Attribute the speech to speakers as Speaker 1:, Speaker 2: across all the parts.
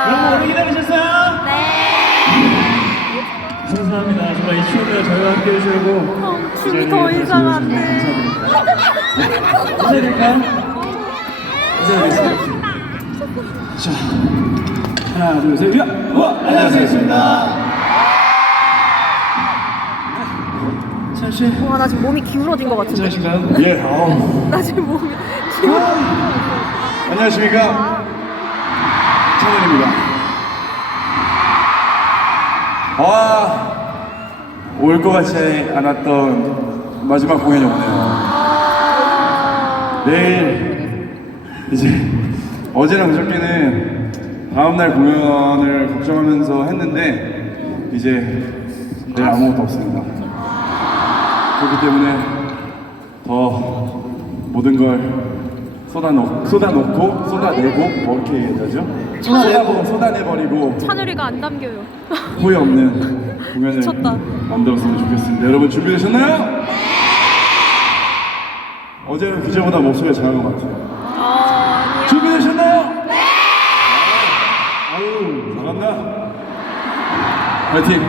Speaker 1: 여러분 오래 기다리셨어요? 네. 감사합니다. 정말 이 추운 날 저희와 함께 해주시고
Speaker 2: 춤이 더 이상 안 돼.
Speaker 1: 인사드릴까요? 인사드리겠습니다. 자, 하나, 둘, 셋, 야! 안녕하세요. 찬씨.
Speaker 2: 와, 나 지금 몸이 기울어진 것 같은데.
Speaker 1: 괜찮으신가요?
Speaker 3: 예,
Speaker 2: 나 지금 몸이 기울어.
Speaker 3: 안녕하십니까. 찬현입니다. 올 것 같지 않았던 마지막 공연이 오네요. 내일, 이제, 어제랑 그저께는 다음날 공연을 걱정하면서 했는데, 이제 내일 아무것도 없습니다. 그렇기 때문에 더 모든 걸 쏟아내고 뭐 이렇게 되죠? 쏟아내버리고
Speaker 2: 찬열이가 안 담겨요.
Speaker 3: 후회 없는 공연을
Speaker 2: 미쳤다.
Speaker 3: 만들었으면 좋겠습니다. 여러분 준비되셨나요? 어제는 그제보다 목소리가 잘한 것 같아요.
Speaker 2: 아니야.
Speaker 3: 준비되셨나요? 네! 아유, 잘한다. 파이팅!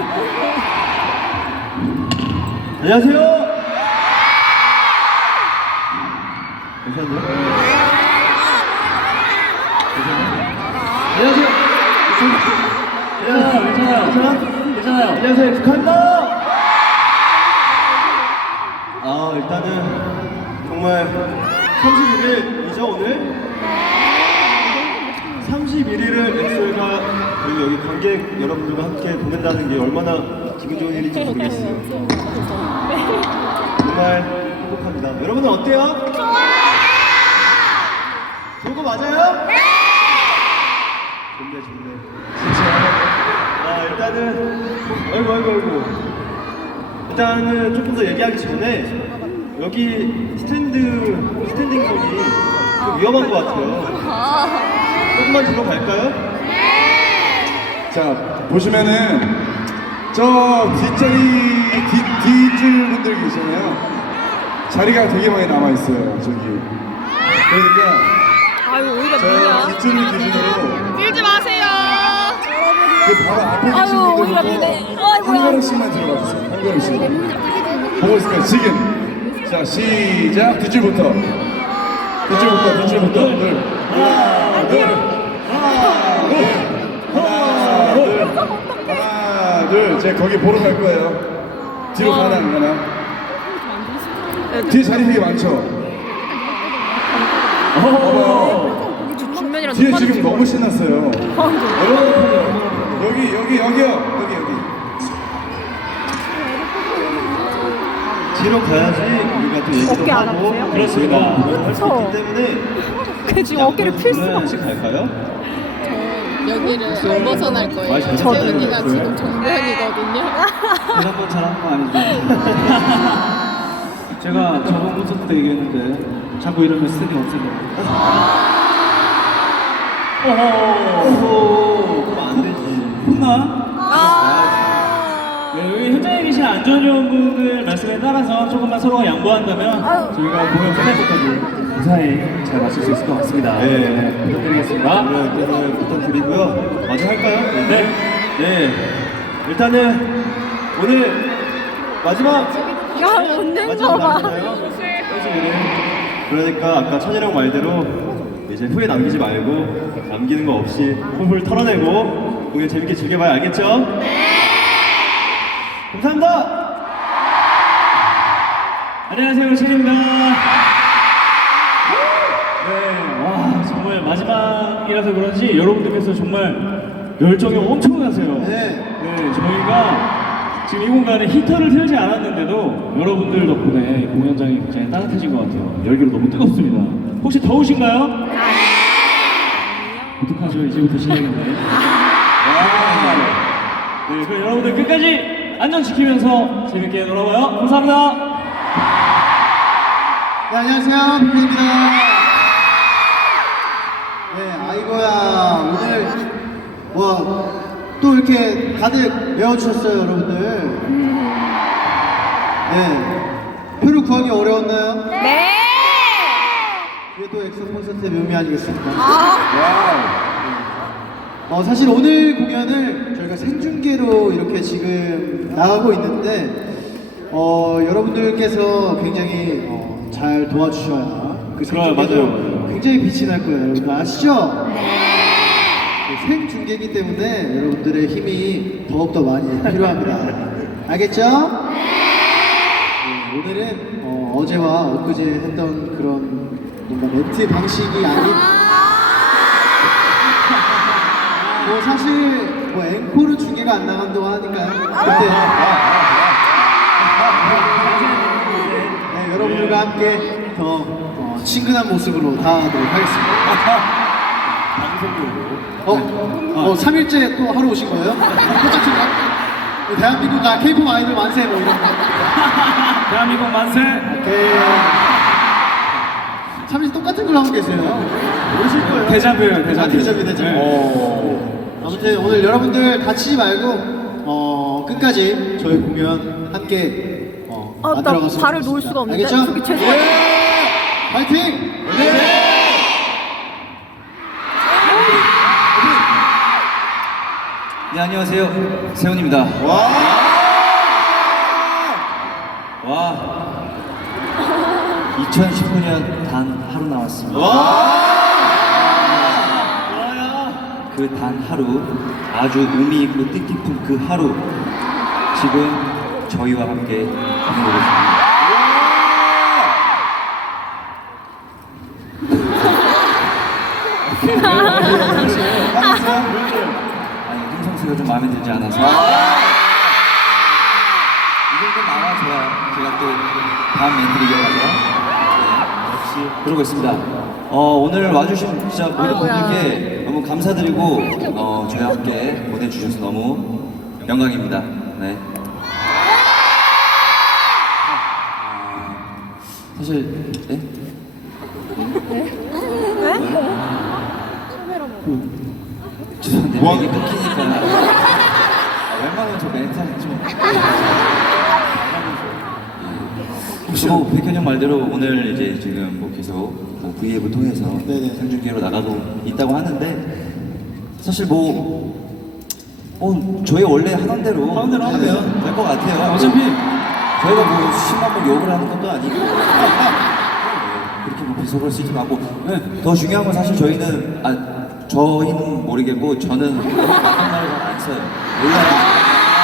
Speaker 1: 안녕하세요. 안녕하세요. 괜찮아요. 안녕하세요. 축하합니다. 일단은 정말 31일이죠 오늘? 31일을 엑소가 그리고 여기 관객 여러분들과 함께 보낸다는 게 얼마나 기분 좋은 일인지 모르겠어요. 정말 행복합니다. 여러분은 어때요? 좋은 거 맞아요? 네! 좋네. 진짜. 일단은 아이고. 일단은 조금 더 얘기하기 전에 여기 스탠딩석이 좀 위험한 것 같아요. 조금만 뒤로 갈까요?
Speaker 3: 자, 보시면은 저 뒷줄 분들 계시잖아요. 자리가 되게 많이 남아있어요, 저기. 그러니까
Speaker 2: 아유, 오히려
Speaker 3: 저
Speaker 2: 뭐냐.
Speaker 3: 뒷줄을 기준으로
Speaker 2: 밀지 마세요.
Speaker 3: 그 바로 앞에 계신
Speaker 2: 아유, 오히려
Speaker 3: 분들부터
Speaker 2: 미네.
Speaker 3: 한
Speaker 2: 아이고야.
Speaker 3: 걸음씩만 들어가 주세요. 한 걸음씩. 보고 있을까요? 지금. 자, 시작. 뒷줄부터. 둘. 하나, 둘. 제가 거기 보러 갈 거예요. 뒤로 가나 안 가나? 뒤에 자리 되게 많죠? 봐봐요.
Speaker 2: 뒷면이랑
Speaker 3: 뒤에
Speaker 2: 똑같은
Speaker 3: 지금 너무 신났어요. 여기요.
Speaker 1: 뒤로 가야지 우리가 또 얘기도
Speaker 2: 어깨 안
Speaker 1: 하고
Speaker 2: 아프세요?
Speaker 1: 그렇습니다. 할수 있기
Speaker 2: 그쵸.
Speaker 1: 때문에
Speaker 2: 그 지금 어깨를 필 수가 없어.
Speaker 1: 하나씩 갈까요?
Speaker 4: 여기를 안 벗어날 거예요.
Speaker 1: 많이 잘
Speaker 4: 재훈이가
Speaker 1: 벗어나요.
Speaker 4: 지금 정면이거든요.
Speaker 1: 대답만 잘한 거 아니죠? 제가 저번 콘서트 때 얘기했는데 자꾸 이러면 스텝이 없애요. 오호, 그럼 안 되지. 혼나? 네, 여기 현장에 계신 안전요원분들 말씀에 따라서 조금만 서로가 양보한다면 저희가 공연 끝날 때까지 무사히 잘 마칠 수 있을 것 같습니다. 네, 부탁드리겠습니다. 네, 부탁드리고요. 마저 할까요? 네. 일단은 오늘 마지막
Speaker 2: 야, 웃는 거 봐.
Speaker 1: 날이잖아요. 31일. 그러니까 아까 천이랑 말대로 이제 후회 남기지 말고 남기는 거 없이 훌훌 털어내고 공연 재밌게 즐겨봐야 알겠죠? 네. 감사합니다. 안녕하세요, 천입니다. 네, 와 정말 마지막이라서 그런지 여러분들께서 정말 열정이 엄청나세요. 네, 저희가 지금 이 공간에 히터를 틀지 않았는데도 여러분들 덕분에 공연장이 굉장히 따뜻해진 것 같아요. 열기로 너무 뜨겁습니다. 혹시 더우신가요? 어떡하죠? 이제부터 시작인데. 네, 그럼 여러분들 끝까지 안전 지키면서 재밌게 놀아봐요. 감사합니다.
Speaker 5: 네, 안녕하세요. 빅입니다. 네, 아이고야. 오늘 또 이렇게 가득 메워주셨어요, 여러분들. 네. 표를 구하기 어려웠나요?
Speaker 2: 네.
Speaker 5: 이게 또 엑소 콘서트의 묘미 아니겠습니까? 사실 오늘 공연을 저희가 생중계로 이렇게 지금 나가고 있는데 여러분들께서 굉장히 잘 도와주셔야 그 생중계도
Speaker 1: 맞아요.
Speaker 5: 굉장히 빛이 날 거예요. 여러분 아시죠? 네, 생중계이기 때문에 여러분들의 힘이 더욱더 많이 필요합니다. 알겠죠? 네, 오늘은 어제와 엊그제 했던 그런 뭔가 멘트 방식이 아닌 뭐 사실 뭐 앵콜은 중계가 안 나간다고 하니까요. 그때 네, 여러분들과 함께 더 친근한 모습으로 다가가도록 하겠습니다. 방송으로 3일째 또 하러 오신 거예요? 깜짝이야. 대한민국 K-pop 아이돌 만세 뭐 이런 거.
Speaker 1: 대한민국 만세.
Speaker 5: 오케이. 3일 똑같은 걸 하고 계세요. 모르실 거예요.
Speaker 1: 데자뷰예요, 데자뷰.
Speaker 5: 데자뷰.
Speaker 1: 네.
Speaker 5: 아무튼 오늘 여러분들 다치지 말고 끝까지 저희 공연 함께
Speaker 2: 나
Speaker 5: 만들어갔으면
Speaker 2: 발을
Speaker 5: 좋겠습니다.
Speaker 2: 놓을 수가 없는데.
Speaker 5: 알겠죠?
Speaker 2: 저기 죄송해요.
Speaker 5: 파이팅!
Speaker 6: 네, 안녕하세요. 세훈입니다. 와. 2019년 단 하루 남았습니다. 그 단 하루, 아주 의미 있고 뜻깊은 그 하루, 지금 저희와 함께 보내고 있습니다. 아니, 흥성스가 좀 마음에 들지 않아서. 이 정도 나와줘야 제가 또 다음 멘트를 이어가죠. 네, 역시 그러고 있습니다. 오늘 와주신 진짜 모든 분들께 너무 감사드리고 저희와 함께 보내주셔서 너무 영광입니다. 네. 사실 네? 죄송한데
Speaker 3: 뭐
Speaker 6: 얘기 끊기니까 웬만하면 저 멘트 좀 혹시 뭐 백현 형 말대로 오늘 이제 지금 뭐 계속 뭐 V앱을 통해서
Speaker 5: 네네.
Speaker 6: 생중계로 나가고 있다고 하는데 사실 뭐 저희 원래 하던 대로 하면 될 것 같아요.
Speaker 1: 어차피
Speaker 6: 저희가 뭐 수십만 번 욕을 하는 것도 아니고 그렇게 뭐 비속을 쓰지 말고 더 중요한 건 사실 저희는 저희는 모르겠고 저는 한국말을 잘 안 써요. 몰라요.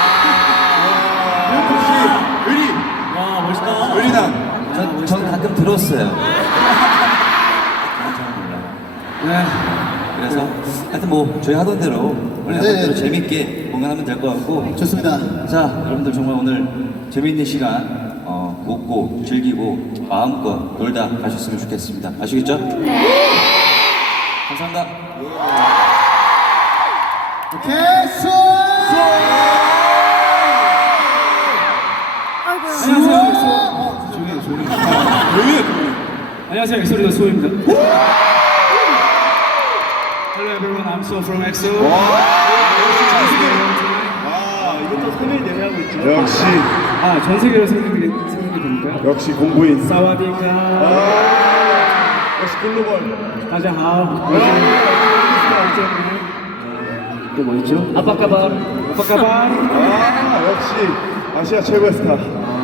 Speaker 3: 의리!
Speaker 1: 와 멋있다.
Speaker 3: 의리남!
Speaker 6: 전 가끔 들었어요. 잘 몰라요.
Speaker 1: 네.
Speaker 6: 그래서 하여튼 뭐 저희 하던 대로 원래 하던
Speaker 5: 네.
Speaker 6: 대로 재밌게 공연하면 될 것 같고
Speaker 5: 좋습니다.
Speaker 6: 자 여러분들 정말 오늘 재밌는 시간 웃고 즐기고 마음껏 놀다 가셨으면 좋겠습니다. 아시겠죠? 네. 감사합니다.
Speaker 5: 오케이, 수!
Speaker 1: 안녕하세요. 안녕하세요. 엑소리더 수호입니다. Hello everyone, I'm So from EXO.
Speaker 3: 이것도 3일 내내 하고 있죠. 역시,
Speaker 1: 전 세계로 생각됩니까?
Speaker 3: 역시 공부인.
Speaker 1: 사와디카.
Speaker 3: 역시 글로벌.
Speaker 1: 다자하오. 또 뭐 있죠? 아빠까바.
Speaker 3: 역시 아시아 최고의 스타.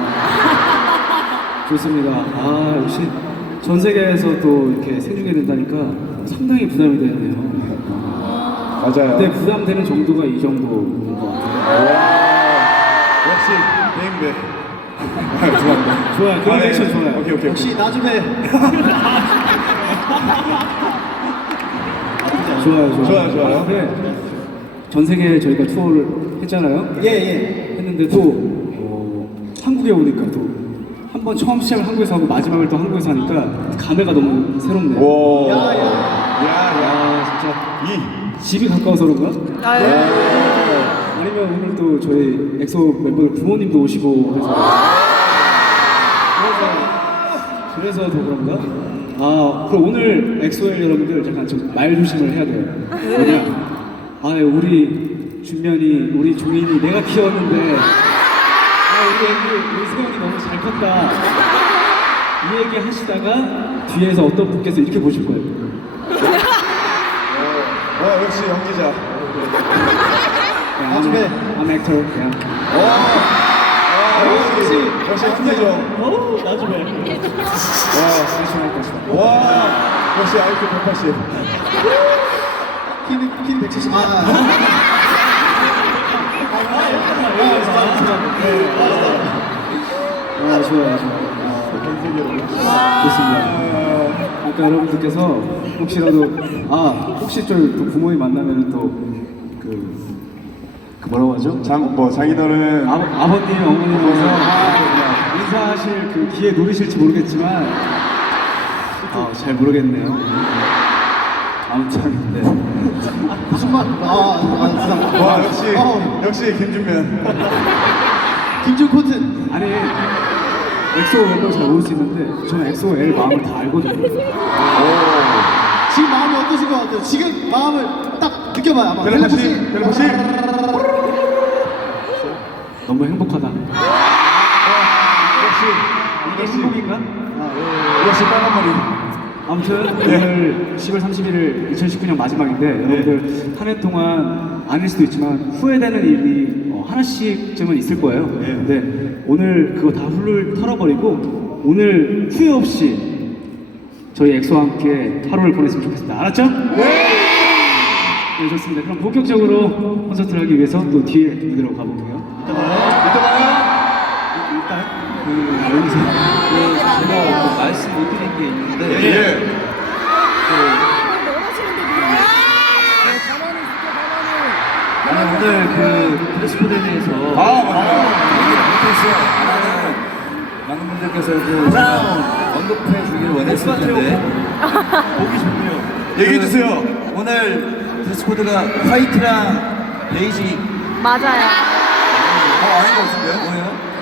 Speaker 1: 좋습니다. 역시 전 세계에서 또 이렇게 생중계 된다니까 상당히 부담이 되네요.
Speaker 3: 맞아요.
Speaker 1: 근데 부담되는 정도가 이 정도인 것 같아요.
Speaker 3: 역시 네임배. 죄송합니다.
Speaker 1: 좋아요. 그런 리액션 좋아요.
Speaker 3: 오케이.
Speaker 5: 역시 나중에
Speaker 1: 좋아요. 근데 전 세계 저희가 투어를 했잖아요.
Speaker 5: 예.
Speaker 1: 했는데 또 한국에 오니까 또 한 번 처음 시작을 한국에서 하고 마지막을 또 한국에서 하니까 감회가 너무 새롭네요.
Speaker 3: 오.
Speaker 1: 야, 진짜 집이 가까워서 그런가? 아니면 오늘 또 저희 엑소 멤버들 부모님도 오시고 해서 그래서 더 그런가? 그럼 오늘 엑소엘 여러분들 잠깐 좀 말 조심을 해야 돼요. 뭐냐? 우리 준면이, 우리 종인이 내가 키웠는데 우리 수경이 너무 잘 컸다. 이 얘기 하시다가 뒤에서 어떤 분께서 이렇게 보실 거예요.
Speaker 3: 역시 연기자.
Speaker 5: 나중에
Speaker 1: I'm actor. 그냥.
Speaker 3: 역시 연기죠.
Speaker 1: 오, 나중에.
Speaker 3: 와, 역시 IQ 180.
Speaker 5: 키는 170.
Speaker 1: 좋아요. 좋습니다. 아까 여러분들께서 혹시라도 혹시 또 부모님 만나면 또그 뭐라고 하죠?
Speaker 3: 장인어른.
Speaker 1: 아버님, 어머님께서 인사하실 그 기회 노리실지 모르겠지만 잘 모르겠네요. 아무튼 네.
Speaker 5: 무슨 말?
Speaker 3: 와, 역시 김준면.
Speaker 5: 김준 코튼.
Speaker 1: 아니 엑소 멤버 잘 모를 수 있는데 저는 엑소 L 마음을 다 알거든요.
Speaker 5: 지금 마음이 어떠신 것 같아요? 지금 마음을 딱 느껴봐요. 아마
Speaker 3: 텔레포시.
Speaker 1: 너무 행복하다.
Speaker 3: 역시
Speaker 1: 행복인가?
Speaker 3: 역시 빨간 머리.
Speaker 1: 아무튼 오늘 10월 31일 2019년 마지막인데 여러분들 한 해 동안 아닐 수도 있지만 후회되는 일이 하나씩쯤은 있을 거예요. 근데 오늘 그거 다 훌훌 털어버리고 오늘 후회 없이 저희 엑소와 함께 하루를 보냈으면 좋겠습니다. 알았죠? 네, 좋습니다. 그럼 본격적으로 콘서트를 하기 위해서 또 뒤에 무대로 가볼게요.
Speaker 3: 이따 봐요.
Speaker 1: 여기서
Speaker 6: 제가 말씀 못 드린 게 있는데
Speaker 3: 예.
Speaker 6: 오늘 그 드레스코드에 대해서
Speaker 3: 맞아요.
Speaker 6: 얘기를 못했어요. 많은 분들께서도 제가 언급해 주기를 원했을 텐데
Speaker 1: 보기 좋네요.
Speaker 3: 얘기해 주세요.
Speaker 6: 오늘 드레스코드가 화이트랑 베이지
Speaker 2: 맞아요.
Speaker 3: 아닌 것 같은데요?
Speaker 6: 뭐예요?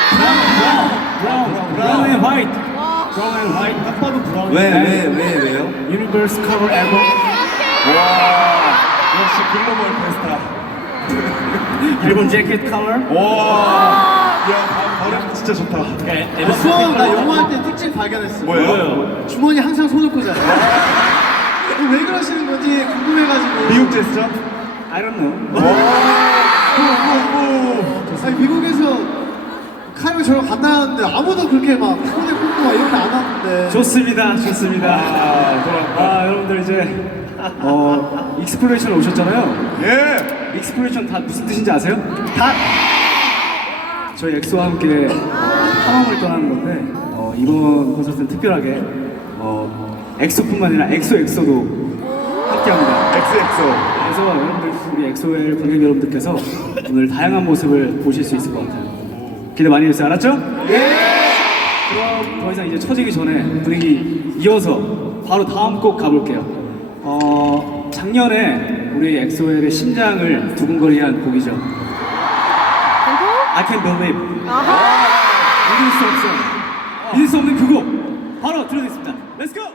Speaker 1: 브라운 앤 화이트. 브라운 앤 화이트. 딱 봐도 브라운.
Speaker 6: 왜요?
Speaker 1: 유니버스 커버 앨범.
Speaker 3: 와, 역시 글로벌 페스타.
Speaker 1: 일본 재킷 컬러.
Speaker 3: 와, 야, 발음 진짜 좋다.
Speaker 5: 수원 나 영화할 때 특징 발견했어.
Speaker 3: 뭐예요?
Speaker 5: 주머니 항상 손을 꽂아요. 왜 그러시는 건지 궁금해가지고.
Speaker 3: 미국 제스처?
Speaker 1: I don't know.
Speaker 5: 아니, 미국에서 카이브 저랑 갔다 왔는데 아무도 그렇게 막 손에 꽂고 막 이런 거 안 하는데.
Speaker 1: 좋습니다. 여러분들 이제 익스플로레이션 오셨잖아요.
Speaker 3: 예.
Speaker 1: 익스플로레이션 다 무슨 뜻인지 아세요? 다 저희 엑소와 함께 탐험을 떠나는 건데 이번 콘서트는 특별하게 엑소뿐만 아니라 엑소도 함께합니다.
Speaker 3: 엑소.
Speaker 1: 그래서 여러분들 우리 엑소엘 관객 여러분들께서 오늘 다양한 모습을 보실 수 있을 것 같아요. 기대 많이 해주세요. 알았죠? 그럼 더 이상 이제 처지기 전에 분위기 이어서 바로 다음 곡 가볼게요. 작년에 우리 엑소엘의 심장을 두근거리게 한 곡이죠. I Can't Believe. 믿을 수 없는 그 곡 바로 들어드리겠습니다. Let's go!